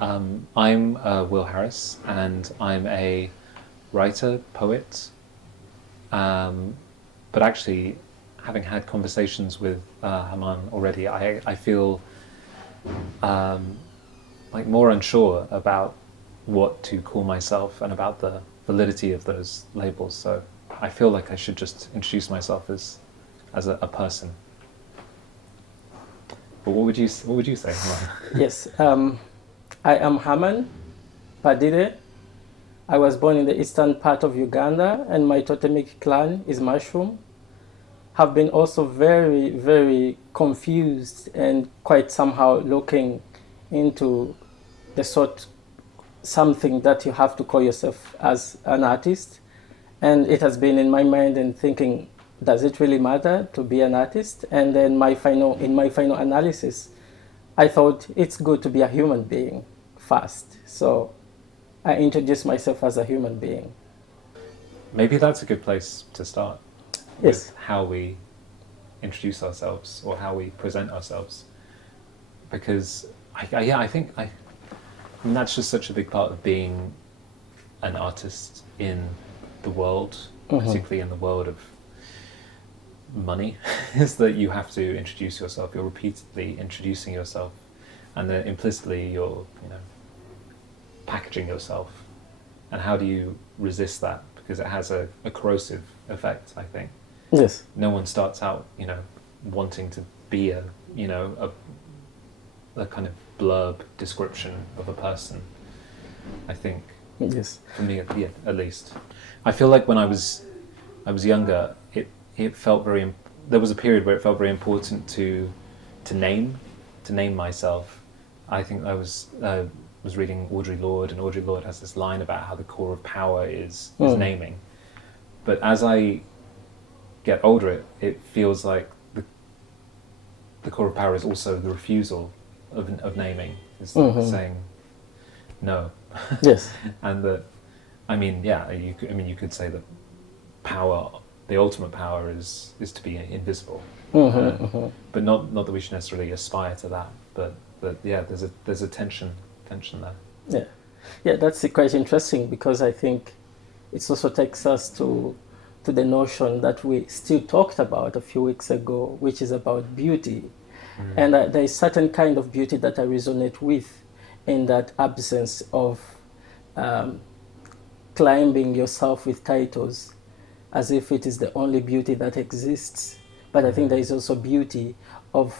I'm Will Harris, and I'm a writer, poet. But actually, having had conversations with Haman already, I feel like more unsure about what to call myself and about the validity of those labels. So I feel like I should just introduce myself as a person. But what would you say, Haman? Yes, I am Haman Mpadire. I was born in the eastern part of Uganda, and my totemic clan is Mushroom. Have been also very, very confused and quite somehow looking into the sort something that you have to call yourself as an artist. And it has been in my mind and thinking, does it really matter to be an artist? And then in my final analysis, I thought it's good to be a human being first. So I introduced myself as a human being. Maybe that's a good place to start. Yes. With how we introduce ourselves or how we present ourselves, because I mean, that's just such a big part of being an artist in the world, particularly in the world of money, is that you have to introduce yourself. You're repeatedly introducing yourself, and then implicitly you're packaging yourself. And how do you resist that? Because it has a corrosive effect, I think. Yes. No one starts out, wanting to be a kind of blurb description of a person, I think. Yes. For me, at least. I feel like when I was younger, it felt there was a period where it felt very important to name myself. I think I was reading Audre Lorde, and Audre Lorde has this line about how the core of power is naming. But as I get older, it feels like the core of power is also the refusal of naming, is saying no. Yes. And that, you could say that power, the ultimate power, is to be invisible. But not that we should necessarily aspire to that. But yeah, there's a tension there. Yeah, that's quite interesting, because I think it also takes us to the notion that we still talked about a few weeks ago, which is about beauty. And there is certain kind of beauty that I resonate with, in that absence of climbing yourself with titles as if it is the only beauty that exists. But I think there is also beauty of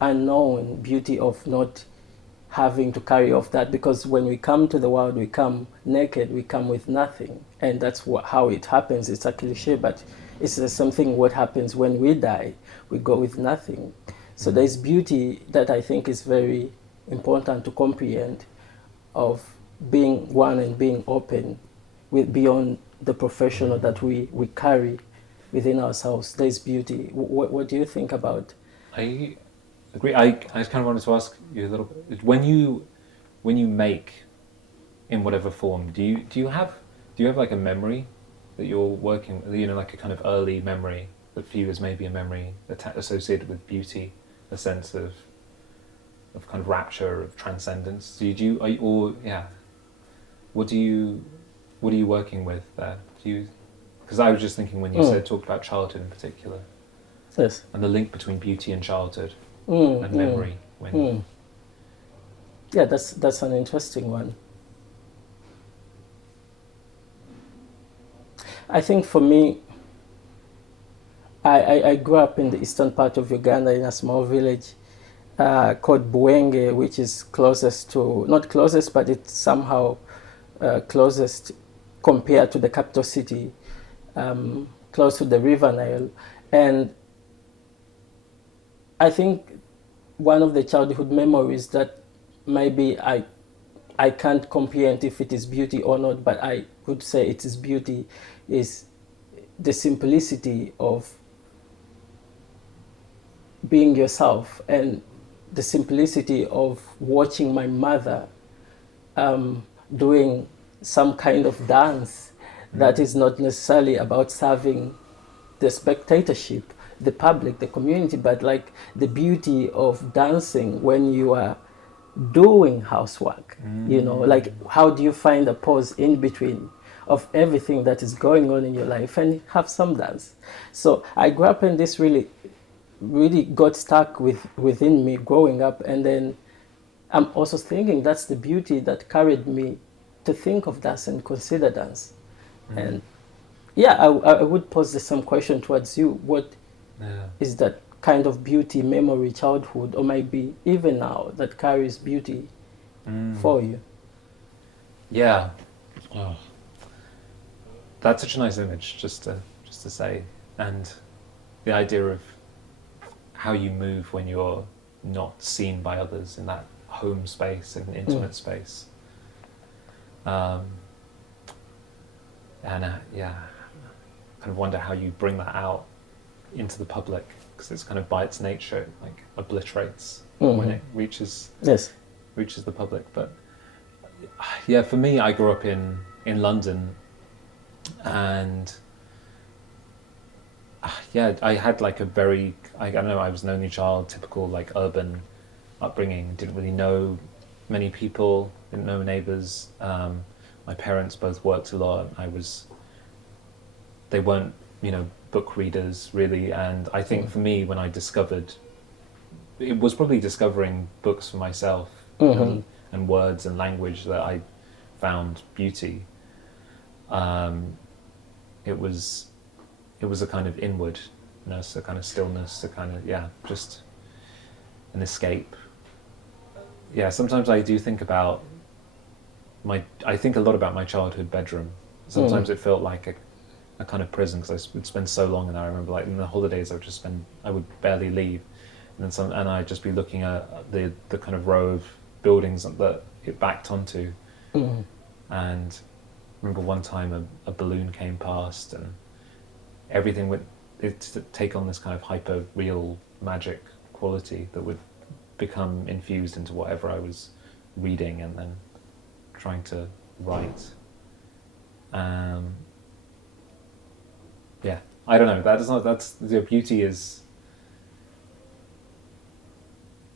unknown, beauty of not having to carry off that, because when we come to the world, we come naked, we come with nothing. And that's how it happens. It's a cliche, but it's the same thing. What happens when we die? We go with nothing. So there's beauty that I think is very important to comprehend, of being one and being open with beyond the professional that we carry within ourselves. There's beauty. What do you think about? I agree. I just kind of wanted to ask you a little bit, when you make in whatever form, do you have like a memory that you're working, like a kind of early memory that for you is maybe a memory associated with beauty, a sense of kind of rapture, of transcendence? What are you working with there? Because I was just thinking when you talked about childhood in particular. Yes. And the link between beauty and childhood and memory. Yeah, that's an interesting one. I think for me, I grew up in the eastern part of Uganda, in a small village called Buenge, which is not closest, but it's somehow closest compared to the capital city, close to the River Nile. And I think one of the childhood memories that maybe I can't comprehend if it is beauty or not, but I would say it is beauty, is the simplicity of being yourself, and the simplicity of watching my mother doing some kind of dance that is not necessarily about serving the spectatorship, the public, the community, but like the beauty of dancing when you are doing housework. You know, like how do you find a pause in between of everything that is going on in your life and have some dance. So I grew up in this really got stuck within me growing up, and then I'm also thinking that's the beauty that carried me to think of dance and consider dance. And yeah, I would pose the same question towards you. What is that kind of beauty, memory, childhood, or maybe even now that carries beauty for you? Yeah. Oh. That's such a nice image, just to say, and the idea of how you move when you're not seen by others in that home space and intimate space. And yeah, kind of wonder how you bring that out into the public, because it's kind of by its nature like obliterates when it reaches the public. But yeah, for me, I grew up in London, and yeah, I had like a very, I don't know, I was an only child, typical like urban upbringing, didn't really know many people, didn't know neighbours. My parents both worked a lot. They weren't, book readers really, and I think for me, when I discovered, it was probably discovering books for myself and words and language that I found beauty. It was a kind of inwardness, a kind of stillness, a kind of, just an escape. Yeah, sometimes I do think about I think a lot about my childhood bedroom. Sometimes it felt like a kind of prison, because I would spend so long in there. I remember, like, in the holidays, I would barely leave, and I'd just be looking at the kind of row of buildings that it backed onto. And I remember one time a balloon came past, and everything would take on this kind of hyper real magic quality that would become infused into whatever I was reading and then trying to write. Yeah, I don't know. That's the beauty is.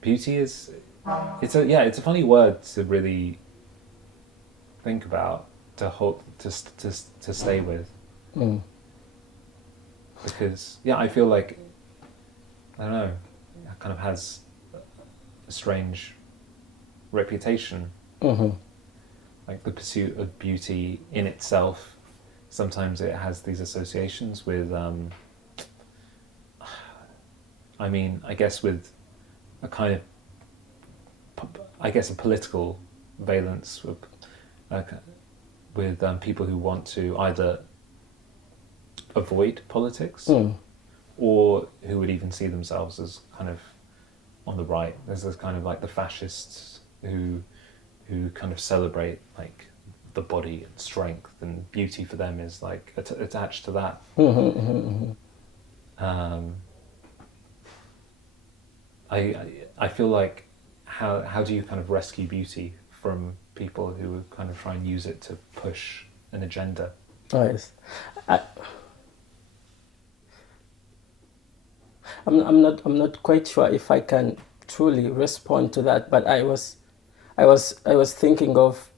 Beauty is. It's a funny word to really think about, to hold, to stay with. Because I feel like, I don't know, it kind of has a strange reputation. Like the pursuit of beauty in itself. Sometimes it has these associations with, I guess with a kind of, a political valence with people who want to either avoid politics or who would even see themselves as kind of on the right. There's this kind of like the fascists who kind of celebrate like the body and strength, and beauty for them is like attached to that. I feel like how do you kind of rescue beauty from people who kind of try and use it to push an agenda? Yes. I'm not quite sure if I can truly respond to that, but I was thinking of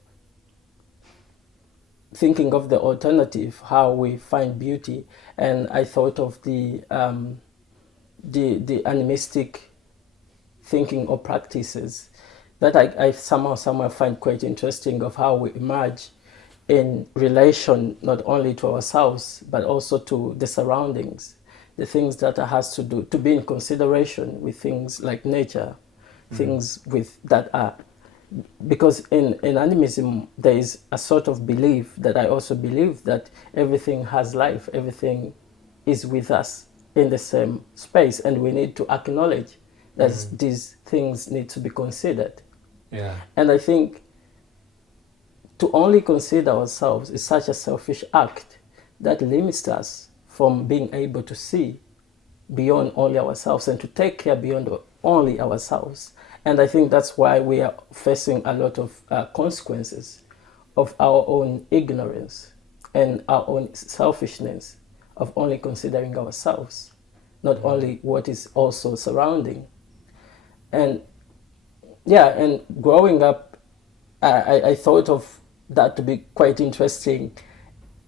the alternative, how we find beauty, and I thought of the animistic thinking or practices that I somehow find quite interesting, of how we emerge in relation not only to ourselves but also to the surroundings, the things that has to do to be in consideration with things like nature, things with that are. Because in animism there is a sort of belief that I also believe, that everything has life, everything is with us in the same space, and we need to acknowledge that these things need to be considered. And I think to only consider ourselves is such a selfish act that limits us from being able to see beyond only ourselves and to take care beyond only ourselves. And I think that's why we are facing a lot of consequences of our own ignorance and our own selfishness of only considering ourselves, not only what is also surrounding. And Yeah, and growing up, I thought of that to be quite interesting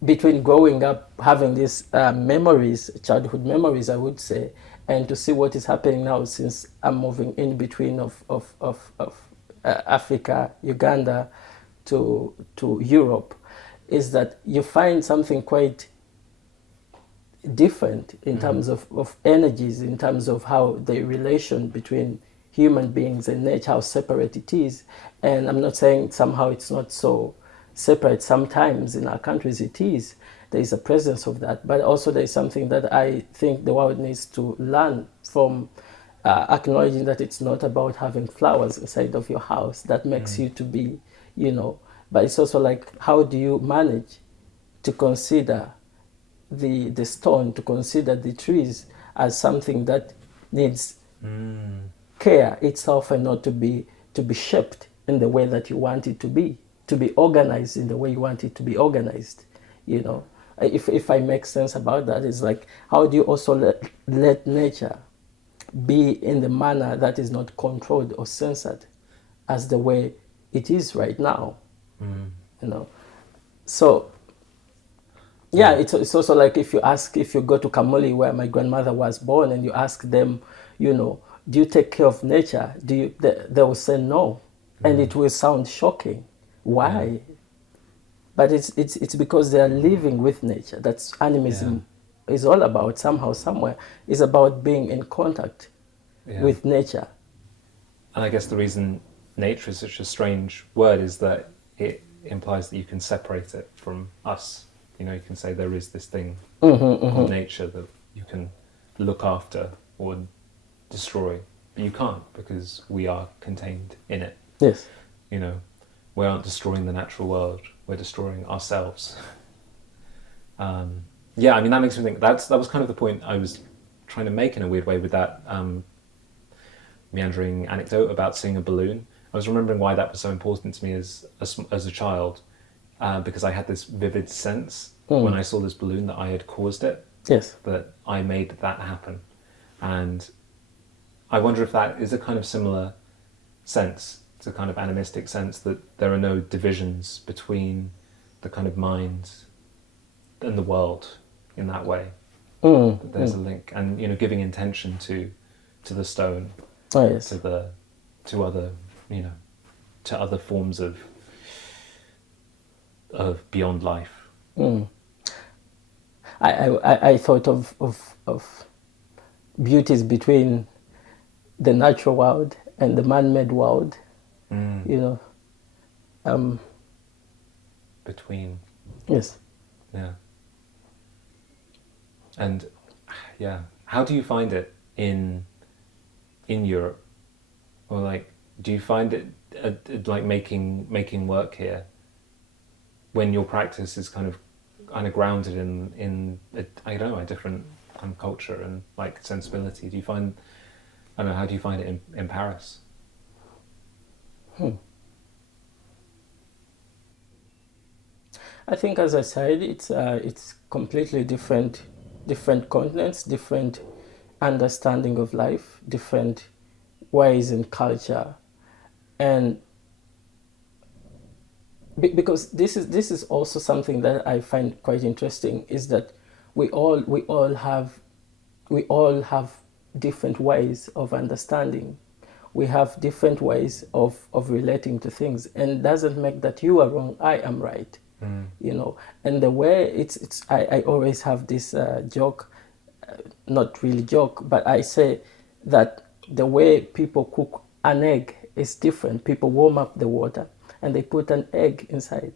between growing up, having these memories, childhood memories, I would say, and to see what is happening now since I'm moving in between of Africa, Uganda, to Europe, is that you find something quite different in terms of energies, in terms of how the relation between human beings and nature, how separate it is. And I'm not saying somehow it's not so separate. Sometimes in our countries it is. There is a presence of that. But also there is something that I think the world needs to learn from, acknowledging that it's not about having flowers inside of your house that makes you to be, but it's also like, how do you manage to consider the stone, to consider the trees as something that needs care itself, and not to be shaped in the way that you want it to be organized in the way you want it to be organized. If I make sense about that, it's like, how do you also let nature be in the manner that is not controlled or censored as the way it is right now. So yeah, it's also like, if you go to Kamuli, where my grandmother was born, and you ask them, do you take care of nature? They will say no. And it will sound shocking. Why? Yeah. But it's because they are living with nature. That's animism is all about, somehow, somewhere. It's about being in contact with nature. And I guess the reason nature is such a strange word is that it implies that you can separate it from us. You can say there is this thing called nature that you can look after or destroy, but you can't, because we are contained in it. Yes. We aren't destroying the natural world, we're destroying ourselves. That makes me think, that was kind of the point I was trying to make in a weird way with that meandering anecdote about seeing a balloon. I was remembering why that was so important to me as a child, because I had this vivid sense when I saw this balloon that I had caused it. Yes. That I made that happen. And I wonder if that is a kind of similar sense. It's a kind of animistic sense that there are no divisions between the kind of mind and the world in that way. That there's a link, and giving intention to the stone, to other to other forms of beyond life. I thought of beauties between the natural world and the man-made world. Between. Yes. Yeah. And how do you find it in Europe, or like, do you find it like making work here, when your practice is kind of grounded in a different kind of culture and like sensibility? Do you find, how do you find it in Paris? I think, as I said, it's completely different continents, different understanding of life, different ways in culture, and because this is also something that I find quite interesting, is that we all have different ways of understanding. We have different ways of relating to things, and doesn't make that you are wrong, I am right. And the way I always have this joke, not really joke, but I say that the way people cook an egg is different. People warm up the water and they put an egg inside.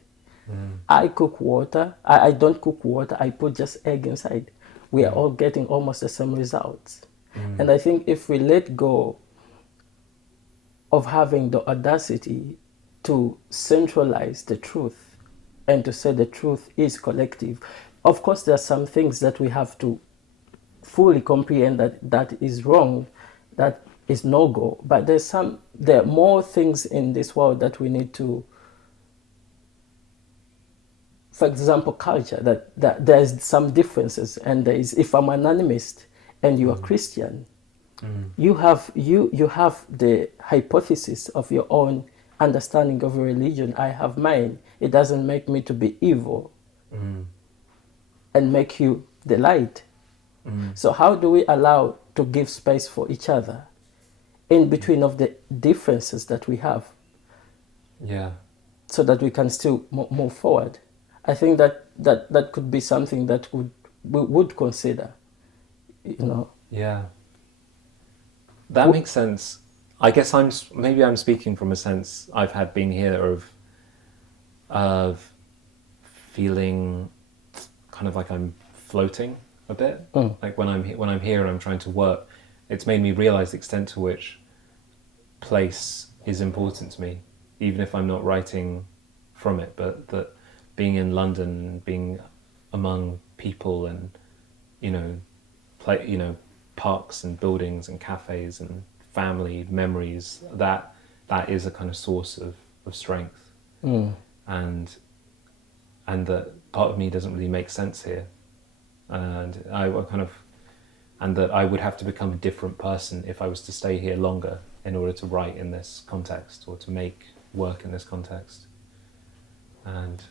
I cook water. I don't cook water. I put just egg inside. We are all getting almost the same results. And I think if we let go of having the audacity to centralize the truth and to say the truth is collective, of course there are some things that we have to fully comprehend that is wrong, that is no-go, but there are more things in this world that we need to, for example, culture, that there's some differences, and there is, if I'm an animist and you are Christian, You have the hypothesis of your own understanding of a religion. I have mine. It doesn't make me to be evil and make you the light. So how do we allow to give space for each other in between of the differences that we have? Yeah. So that we can still move forward. I think that could be something that we would consider, you know. Yeah. That makes sense. I guess maybe I'm speaking from a sense I've had being here of feeling kind of like I'm floating a bit. Like when I'm here and I'm trying to work, it's made me realize the extent to which place is important to me, even if I'm not writing from it, but that being in London, being among people and, parks and buildings and cafes and family memories, that is a kind of source of strength. And that part of me doesn't really make sense here. And that I would have to become a different person if I was to stay here longer in order to write in this context or to make work in this context. And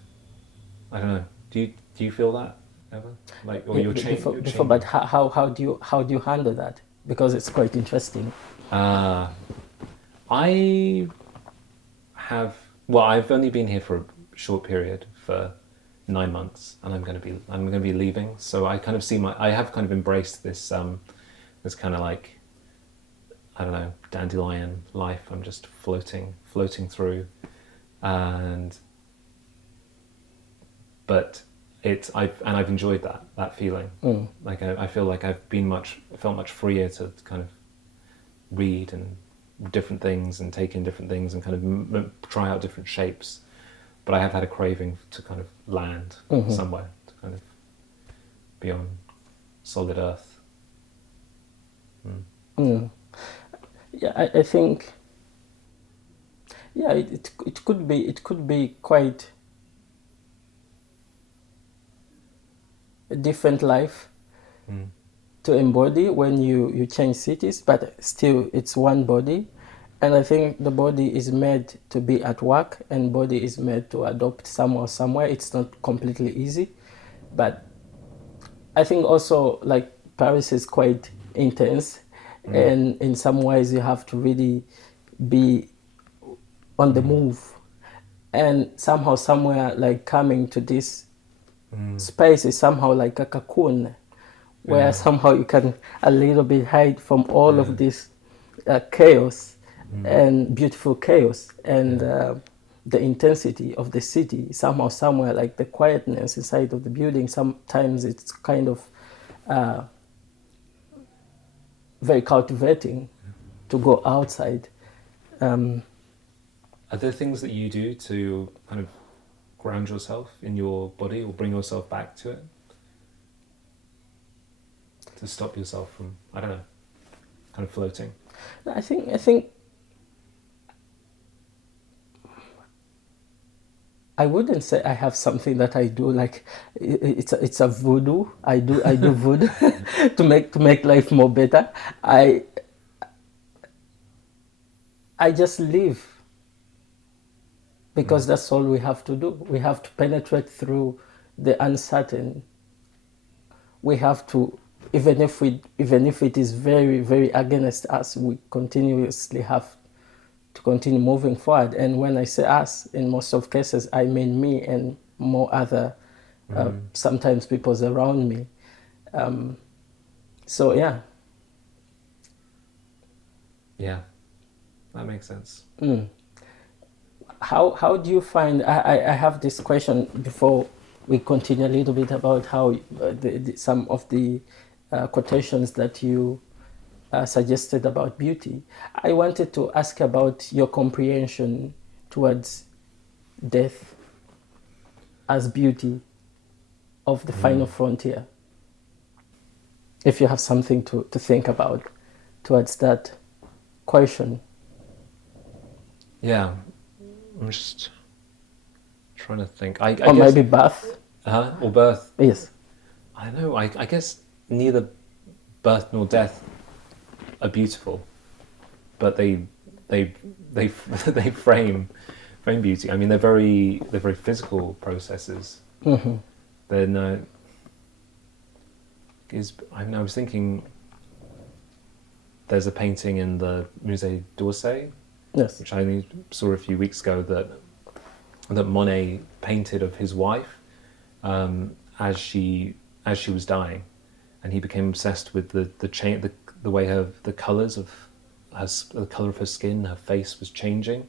I don't know. Do you feel that ever? Like, or you're changing? But how do you handle that? Because it's quite interesting. I have. Well, I've only been here for a short period, for 9 months, and I'm going to be leaving. So I kind of I have kind of embraced this this kind of like, I don't know, dandelion life. I'm just floating through, but I've enjoyed that feeling. Like I feel like I've felt much freer to kind of read and different things and take in different things and kind of try out different shapes. But I have had a craving to kind of land somewhere, to kind of be on solid earth. Yeah, I think. Yeah, it could be quite a different life to embody when you change cities, but still it's one body. And I think the body is made to be at work and body is made to adopt somewhere. It's not completely easy, but I think also like Paris is quite intense, and in some ways you have to really be on the move, and somehow somewhere like coming to this space is somehow like a cocoon where somehow you can a little bit hide from all of this chaos and beautiful chaos and the intensity of the city. Somehow somewhere like the quietness inside of the building, sometimes it's kind of very cultivating to go outside. Are there things that you do to kind of ground yourself in your body or bring yourself back to it? To stop yourself from, I don't know, kind of floating? I think I wouldn't say I have something that I do like it's a voodoo. I do voodoo to make life more better. I just live because that's all we have to do. We have to penetrate through the uncertain. We have to, even if it is very, very against us, we continuously have to continue moving forward. And when I say us, in most of cases, I mean me and more other, sometimes people around me. So yeah. Yeah, that makes sense. How do you find, I have this question before we continue a little bit about how some of the quotations that you suggested about beauty. I wanted to ask about your comprehension towards death as beauty of the final frontier. If you have something to think about towards that question. Yeah, I'm just trying to think. I Or guess, maybe birth. or birth. Yes. I don't know. I guess neither birth nor death are beautiful, but they they frame beauty. I mean, they're very physical processes. Mm-hmm. They're no. I mean, I was thinking. There's a painting in the Musée d'Orsay, Yes. which I only saw a few weeks ago, that Monet painted of his wife as she was dying, and he became obsessed with the way the colours of the colour of her skin, her face was changing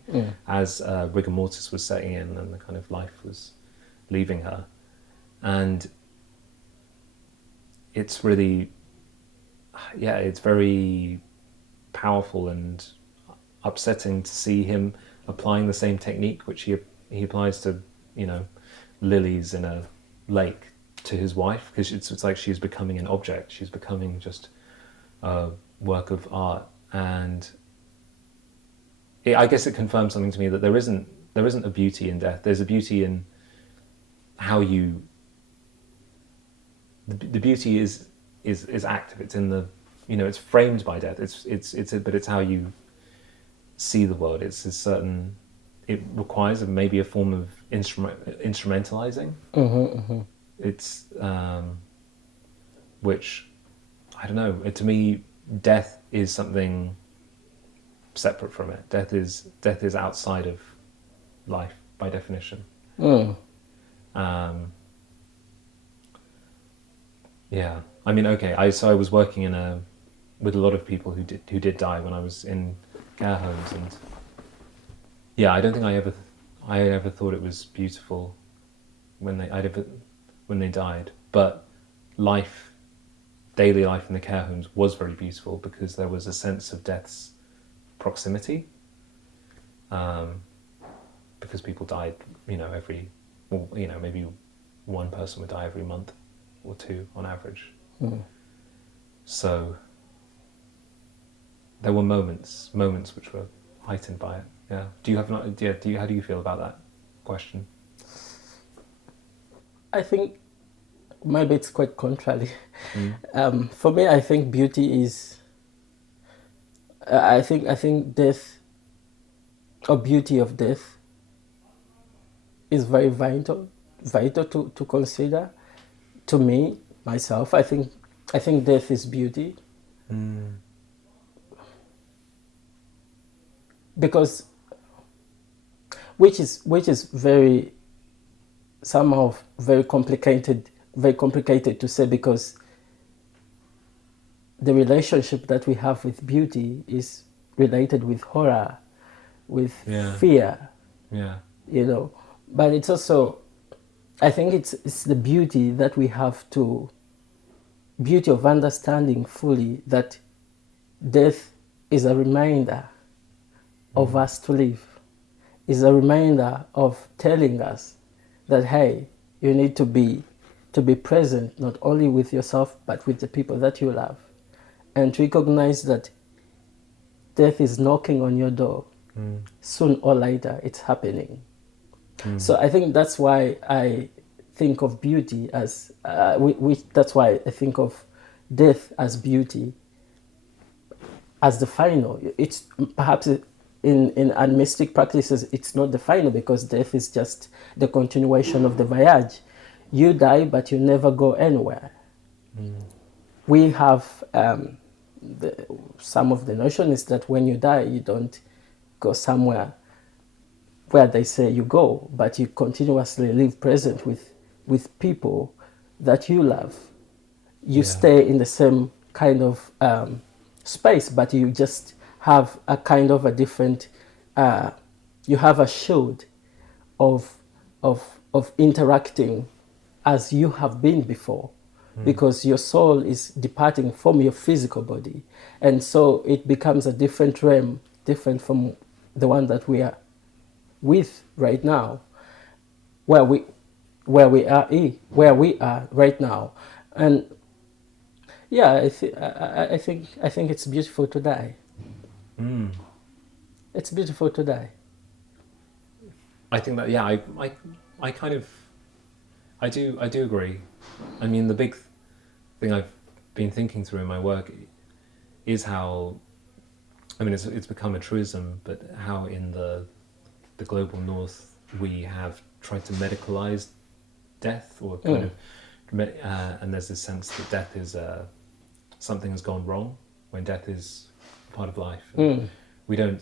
as rigor mortis was setting in and the kind of life was leaving her, and it's really, it's very powerful and upsetting to see him applying the same technique which he applies to, lilies in a lake to his wife, because it's like she's becoming an object, she's becoming just a work of art, and I guess it confirms something to me, that there isn't a beauty in death. There's a beauty in how you. The beauty is active. It's in the, it's framed by death. But it's how you see the world. It's a certain. It requires maybe a form of instrumentalizing. Mm-hmm, mm-hmm. It's which, I don't know. To me, death is something separate from it. Death is outside of life by definition. Mm. Yeah, I mean, okay. I was working with a lot of people who did die when I was in care homes, and yeah, I don't think I ever thought it was beautiful when they died. But daily life in the care homes was very beautiful, because there was a sense of death's proximity. Because people died, maybe one person would die every month or two on average. Mm. So there were moments which were heightened by it. Yeah. Do you have an idea? How do you feel about that question? I think maybe it's quite contrary. For me, I think beauty is. I think death, or beauty of death, is very vital to consider. To me, myself, I think death is beauty. Because which is very, somehow very complicated to say, because the relationship that we have with beauty is related with horror, with fear. Yeah. But it's also, I think it's the beauty that we have beauty of understanding fully that death is a reminder of us to live, is a reminder of telling us that, hey, you need to be present, not only with yourself, but with the people that you love, and to recognize that death is knocking on your door. Soon or later, it's happening. So I think that's why I think of beauty as, that's why I think of death as beauty, as the final. It's perhaps in animistic practices, it's not the final, because death is just the continuation of the voyage. You die, but you never go anywhere. We have, some of the notion is that when you die, you don't go somewhere where they say you go, but you continuously live present with people that you love. You stay in the same kind of space, but you just have a kind of a different, you have a shield of interacting as you have been before, because your soul is departing from your physical body, and so it becomes a different realm, different from the one that we are with right now, where we are right now. And yeah, I think it's beautiful to die. It's beautiful to die. I think that, yeah, I kind of, I do agree. I mean, the big thing I've been thinking through in my work is how, I mean, it's become a truism, but how in the global north we have tried to medicalize death, or kind of, and there's this sense that death is something has gone wrong, when death is part of life. And we don't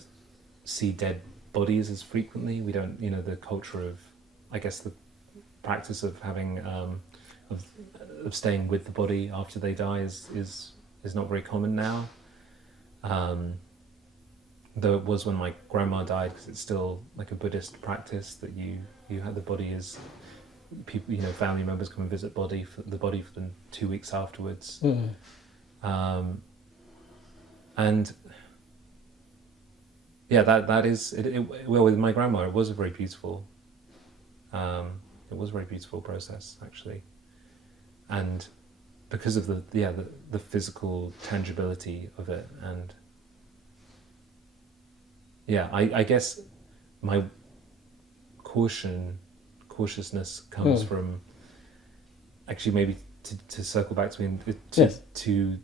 see dead bodies as frequently. We don't, the culture of, I guess, the practice of having of staying with the body after they die is not very common now. Though it was when my grandma died, because it's still like a Buddhist practice that you have the body as people, family members come and visit the body for the 2 weeks afterwards. And yeah, that is it. Well, with my grandma, it was a very beautiful. It was a very beautiful process, actually, and because of the physical tangibility of it, and I guess my cautiousness comes from, actually, maybe to circle back to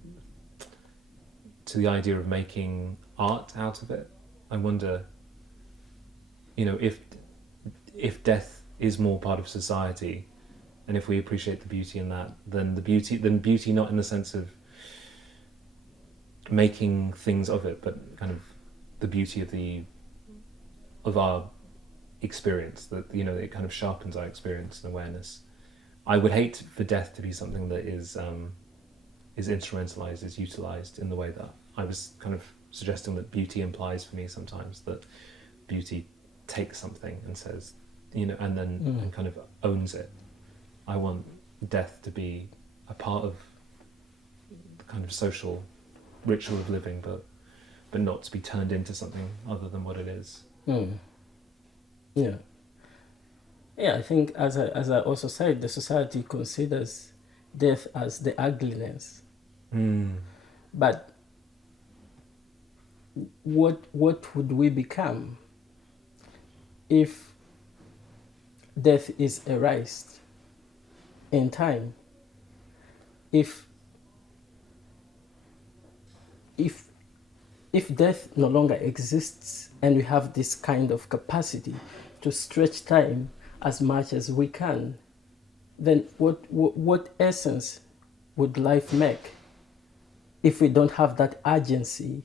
the idea of making art out of it. I wonder, if death is more part of society, and if we appreciate the beauty in that, then beauty not in the sense of making things of it, but kind of the beauty of our experience, that it kind of sharpens our experience and awareness. I would hate for death to be something that is instrumentalized, is utilized in the way that I was kind of suggesting that beauty implies for me sometimes, that beauty takes something and says, and then and kind of owns it. I want death to be a part of the kind of social ritual of living, but not to be turned into something other than what it is. Yeah, I think, as I also said, the society considers death as the ugliness. But what would we become if death is erased in time? If death no longer exists, and we have this kind of capacity to stretch time as much as we can, then what essence would life make if we don't have that urgency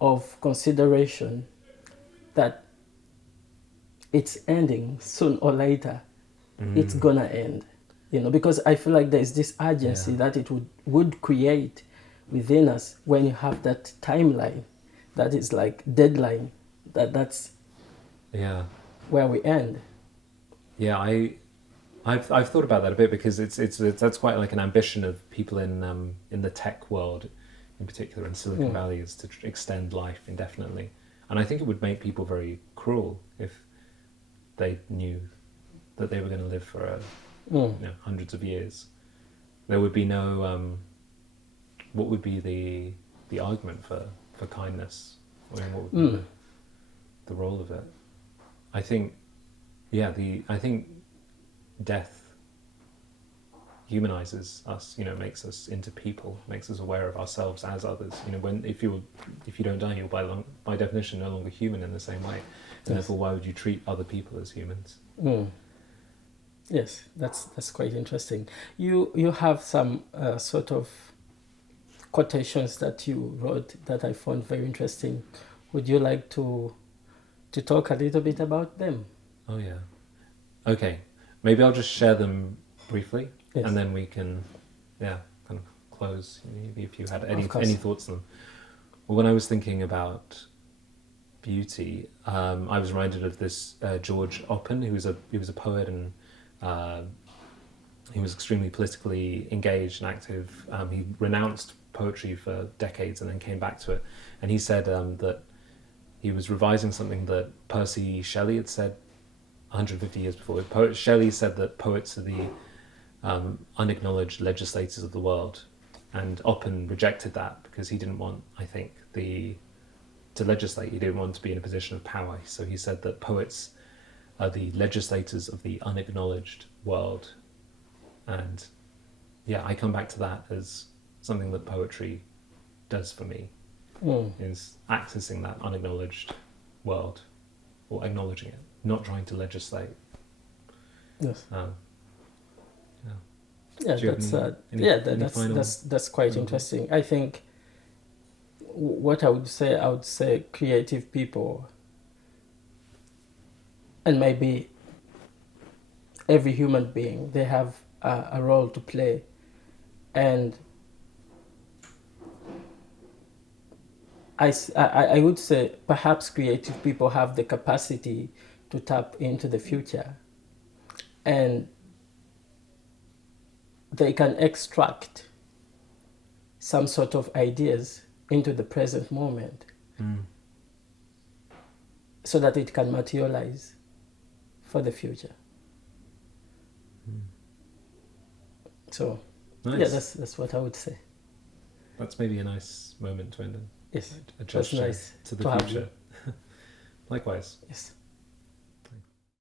of consideration that it's ending sooner or later? It's gonna end, because I feel like there's this urgency that it would create within us when you have that timeline that is like deadline, that's where we end. I've thought about that a bit, because that's quite like an ambition of people in the tech world, in particular in Silicon Valley, is to extend life indefinitely. And I think it would make people very cruel if they knew that they were going to live for hundreds of years. There would be no what would be the argument for kindness? I mean, what would be the role of it? I think death humanizes us, makes us into people, makes us aware of ourselves as others. If you don't die, you're by definition no longer human in the same way, and therefore why would you treat other people as humans? Yes, that's quite interesting. You have some sort of quotations that you wrote that I found very interesting. Would you like to talk a little bit about them? Oh yeah. Okay. Maybe I'll just share them briefly, and then we can, kind of close. If you had any thoughts on them. Well, when I was thinking about beauty, I was reminded of this George Oppen, who was a poet, and he was extremely politically engaged and active. He renounced poetry for decades and then came back to it. And he said that he was revising something that Percy Shelley had said 150 years before. Shelley said that poets are the unacknowledged legislators of the world, and Oppen rejected that because he didn't want, I think, to legislate. He didn't want to be in a position of power. So he said that poets are the legislators of the unacknowledged world. And I come back to that as something that poetry does for me. is accessing that unacknowledged world, or acknowledging it, not trying to legislate. Yes. Yeah. Yeah, Do you have that's any final- that's quite interesting. I think what I would say creative people, and maybe every human being, they have a role to play, and I would say perhaps creative people have the capacity to tap into the future, and they can extract some sort of ideas into the present moment so that it can materialize for the future. So, Nice. yeah, that's what I would say. That's maybe a nice moment to end in. Yes, A it was gesture nice to the to have future. Likewise. Yes.